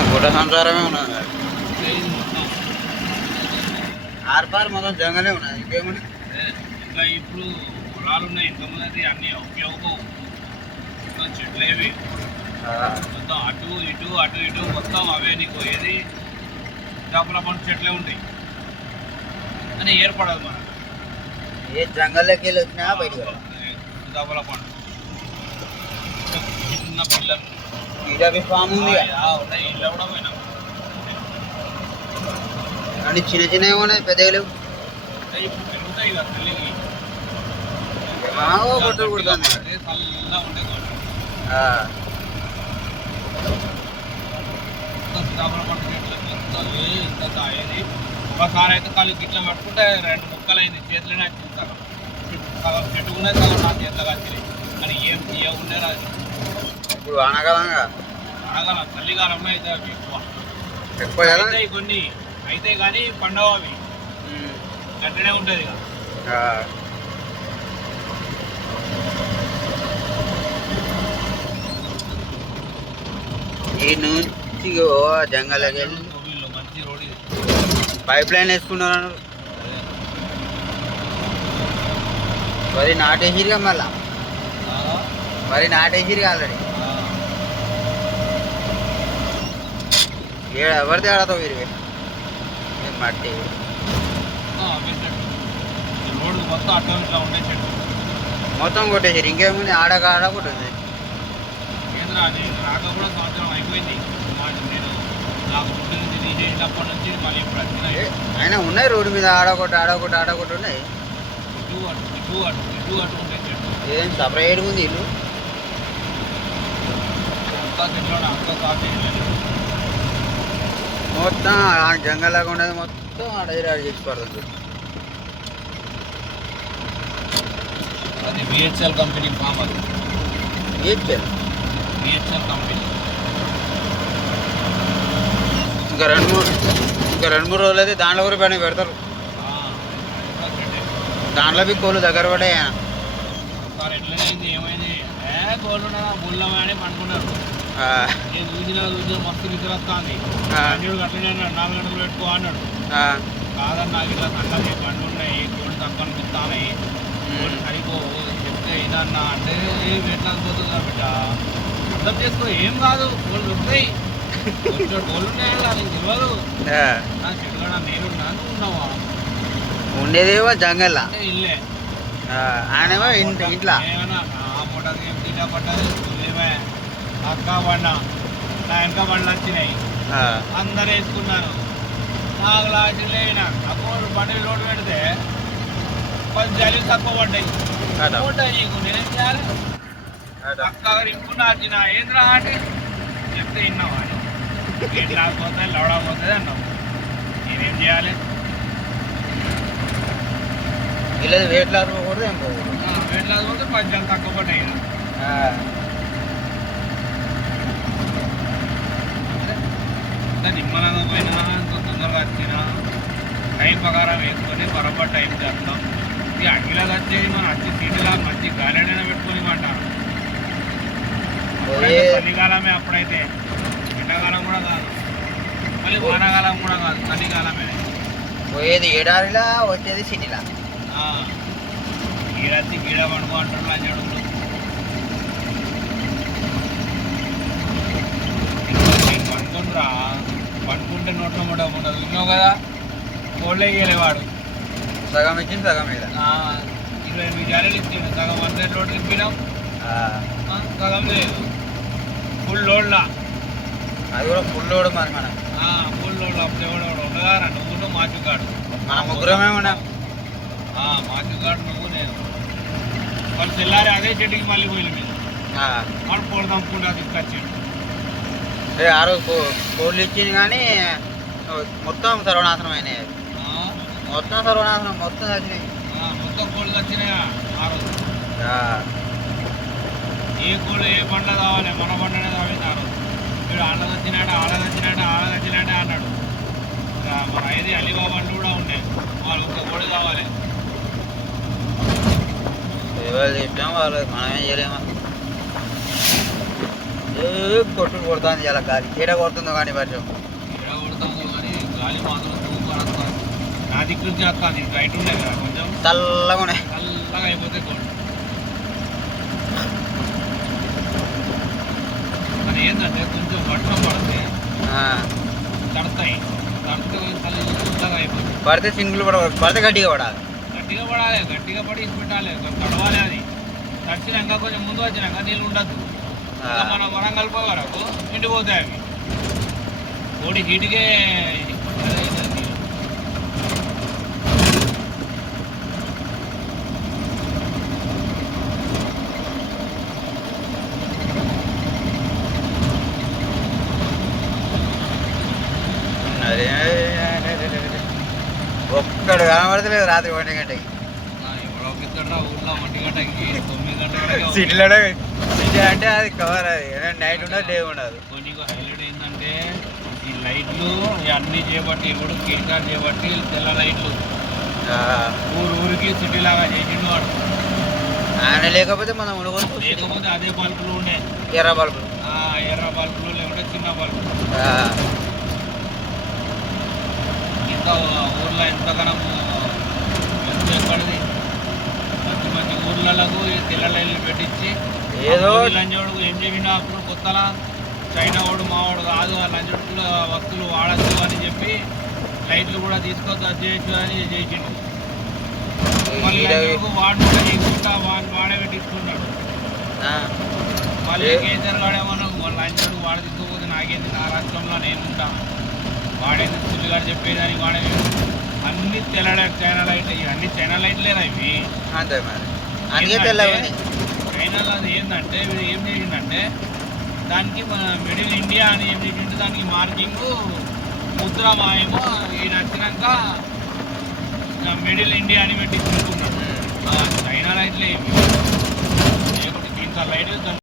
మొత్తం గుడ్డ సంసారమే ఉన్నది. మొత్తం ఆర్పార్ మొత్తం జంగలే ఉన్నది. ఇంకేముంది ఇంకా ఇప్పుడు పొలాలు ఉన్నాయి. ఇంతకుముందు అన్నీ ఉపయోగం మొత్తం చెట్లేవి మొత్తం అటు ఇటు మొత్తం అవే నీకు ఏది సీతాఫల పండు చెట్లే ఉంటాయి అని ఏర్పడదు మనకు. ఏ జంగల్లోకి వెళ్ళి వచ్చినా బయటకు సీతాఫల పండు చిన్న పిల్లలు ఇరవై ఫామ్ ఉంది ఉన్నాయి. ఇళ్ళ కూడా పోయినాం అన్ని చిన్న చిన్నవి ఉన్నాయి, పెద్దవి లేవు. ఇప్పుడు పెరుగుతాయి కదా తల్లికి కొట్టు కుడుతుంది. చల్లగా ఉంటాయి మొత్తం సీతాఫల పండు చెట్లు మొత్తం ఇంత తాగేది. ఒకసారి అయితే కాళ్ళు గిట్ల పట్టుకుంటే 2 ముక్కలు అయింది చేతులనే చూస్తారు. సగం చెట్టు ఉన్నాయి, సగం నా చేతిలో వచ్చినాయి. కానీ ఏం తీయకుండా రాదు. ఇప్పుడు అనగలంగా అనగలం చలికాలంలో అయితే అవి ఎక్కువ అవుతాయి కొన్ని అయితే కానీ పండవ అవి గట్టినే ఉంటుంది ఇక. ఈ నుంచి జంగల్లోకి వెళ్ళి మంచి రోడ్ ఇది. పైప్ లైన్ వేసుకున్నాను. వరి నాటేసిరుగా, మళ్ళా వరి నాటేసిరుగా ఆల్రెడీ. ఎవరిది ఆడతావు వీరు మట్టి రోడ్డు మొత్తం అట్లా ఇట్లా ఉండే చెట్టు మొత్తం కొట్టేసారు. ఇంకేముంది ఆడక ఆడ కొట్టేది. ఏంద్రా అది రాక కూడా సంవత్సరం అయిపోయింది. నేను నాకు పుట్టి నుంచి తీసేసినప్పటి నుంచి మళ్ళీ ఇప్పుడు వచ్చినాయి. అయినా ఉన్నాయి రోడ్డు మీద ఆడకొట్టు ఉన్నాయి. ఇటు అటు ఉండే చెట్టు ఏం సపరేట్ ఉంది ఇల్లు. అంతా చెట్లు అంతా సాఫ్ చేయలేదు. మొత్తం జంగల్ లాగా ఉండేది మొత్తం ఆడ చేసి పడుతుంది. అది బిహెచ్ఎల్ కంపెనీ ఫామ్. అది బిహెచ్ఎల్ కంపెనీ. ఇంకా రెండు మూడు రోజులు అయితే దాంట్లో కూడా పని పెడతారు. దాంట్లో కోళ్ళు దగ్గర పడే సార్ ఎట్లయింది ఏమైంది కోళ్ళు బుల్లమా అని పండుకున్నారు. నేను చూసిన మస్తు నిద్ర వస్తుంది. అట్లనే అన్నాడు 4 గంటలు పెట్టుకో అన్నాడు. కాదన్న నాకు ఇట్లా సంగతి పండు ఉన్నాయి, కోళ్ళు తక్కువ అనిపిస్తాయి, కోళ్ళు సరిపో చెప్తే ఇదన్నా అంటే ఎట్లా పోతుందా బిడ్డ అర్థం చేసుకో, ఏం కాదు కోళ్ళు వస్తాయి, కొంచెం కోళ్ళు ఉన్నాయా నీకు తెలియదు. నా చెడుగా నేనున్నా నువ్వు ఉన్నావా? ఉండేదేమో జంగల్లా, ఇల్లే ఆయనేమో ఇంట్లో ఏమన్నా పడ్డది ఏం తింటా పడ్డది ఏమే అక్క బండ నా వెనక బండ్లు వచ్చినాయి, అందరు వేసుకున్నాను. నాకు లాస్ట్ లేనా అప్పుడు బండి లోటు పెడితే కొంచెం జల్లి తక్కువ పడ్డాయి. నీకు నేనేం చేయాలి? అక్క ఇంపున్నా వచ్చిన ఏంద్రా అంటే చెప్తే విన్నావా అని గేట్ లాకపోతే లవడకపోతుంది అన్నావు. నేనేం చేయాలి? వెయిట్ లాకపోతే వెయిట్ లాకపోతే కొంచెం తక్కువ పడ్డాయి. నిమ్మలంగా పోయినా ఇంత తొందరగా వచ్చినా టైం ప్రకారం వేసుకొని బరోబర్ టైం చేస్తాం. ఇది అగ్గిలాగా వచ్చేది మనం అచ్చి సీటులా మంచి గాలిడైనా పెట్టుకొని అంటారు. చలికాలమే అప్పుడైతే, ఎండాకాలం కూడా కాదు, మళ్ళీ వానాకాలం కూడా కాదు, చలికాలమే. పోయేది ఏడాదిలా వచ్చేది సిటీలా. గీడచ్చి గీడ పండుగ అంటాడు లంచడుగులు. పండుకుంటురా, పండుకుంటే నోట్లో ముడ ఉండదు. విన్నావు కదా, కోళ్ళే ఇయ్యలేవాడు సగం ఇచ్చింది సగం మీద 28 జాలీలు ఇచ్చిండు. సగం 100 లోడ్లు ఇప్పినాం, సగం లేదు. ఫుల్ లోడ్లా, అది కూడా ఫుల్ లోడ్. మరి మనం ఫుల్ లోడ్లు అప్పుడు ఎవడెవడు ఉండగా నువ్వు మాచుగాడు, మన ముగ్గురమే ఉన్నాం. మాచుగాడు నువ్వు నేను. వాళ్ళు తెల్లారి అదే చెట్టుకి మళ్ళీ పోయిన మీద వాళ్ళు పూల దంపుకుంటా తీసుకొచ్చాడు. ఆ రోజు కోళ్ళు ఇచ్చింది కానీ మొత్తం సర్వనాశనం అయినాయి. మొత్తం సర్వనాశనం, మొత్తం వచ్చినాయి. మొత్తం కోళ్ళు వచ్చినాయా ఆ రోజు? ఏ కోళ్ళు ఏ బండ్ల కావాలి, మన బండనే తాగింది ఆ రోజు. వీడు ఆళ్ళదొచ్చినాడు అన్నాడు. మన ఐదు అలీబాబా బండ్లు కూడా ఉన్నాయి, వాళ్ళు ఒక్క కోడి కావాలి. ఎవరు తిట్టాం వాళ్ళు, మనమేం చేయలేమా. కొట్టుడు కొడుతుంది ఇలా గాలి చీడ కొడుతుందో కానీ వర్షం ఇలా కొడుతుందో కానీ గాలి మాత్రం సూపర్ వస్తుంది. నా దిక్కు నుంచి వస్తుంది రైట్ ఉండే కదా కొంచెం చల్లగా ఉన్నాయి. చల్లగా అయిపోతే కోల్డ్. అది ఏంటంటే కొంచెం వర్షం పడితే తడతాయి, తడితే కొంచెం చల్లగా అయిపోతుంది. పడితే సింగులు పడితే గట్టిగా పడాలి, గట్టిగా పడాలి, గట్టిగా పడి పెట్టాలి, తడవాలి. అది తడిచినాక కొంచెం ముందు వచ్చినాక నీళ్ళు ఉండద్దు. మనం వరంగల్ వరకు ఎండిపోతాయి అవి. కోడి హీటుకే ఒక్కడు కనబడతలేదు రాత్రి 1 గంటకి. ఎవడో కిందరా ఊళ్ళో 1 గంటకి 9 గంటల సిటీలో అంటే అది కవర్, అది నైట్ ఉండదు డే ఉండదు. కొన్ని హైలైట్ ఏంటంటే ఈ లైట్లు అన్నీ చేయబట్టి, ఇప్పుడు కేసీఆర్ చేయబట్టి తెల్ల లైట్లు ఊరికి సిటీ లాగా చేసిండు వాడు. ఆయన లేకపోతే మనం ఉండకూడదు. లేకపోతే అదే బల్బులు ఉండే, ఎర్ర బల్బులు, ఎర్ర బల్బులు లేకుంటే చిన్న బల్బులు. ఇంత ఊర్లో ఎంతగానో ఏర్పడింది. మంచి మంచి ఊర్లకు తెల్ల లైట్లు పెట్టించి ఏదో లంచోడు ఏం చేసినా అప్పుడు కొత్తలా చైనా వాడు మావాడు కాదు, ఆ లంచోడుల వస్తువులు వాడచ్చు అని చెప్పి లైట్లు కూడా తీసుకోవద్దు, అది చేయొచ్చు అని చేసిండు. మళ్ళీ వాడు కూడా చేసుకుంటా వాడే పెట్టించుకున్నాడు. మళ్ళీ కేసీఆర్ గాడేమన్నా లంచోడు వాడ తీసుకోకపోతే నాకేంది, నా రాష్ట్రంలో నేను ఉంటాను, వాడేది సుల్లిగాడు చెప్పేదని వాడే. అన్ని తెల్ల చైనా లైట్లు, అన్ని చైనా లైట్లేనా ఇవి? అంతే మరి. అందుకే తెల్లవని చైనాలో అది ఏంటంటే వీడు ఏం చేసిందంటే దానికి మన మిడిల్ ఇండియా అని ఏం చేసిండు, దానికి మార్కింగ్ ముద్ర మాయేమో ఈయన వచ్చినాక మిడిల్ ఇండియా అని పెట్టి తీసుకున్నాడు. చైనా లైట్లే ఇవి. దీంతో లైట్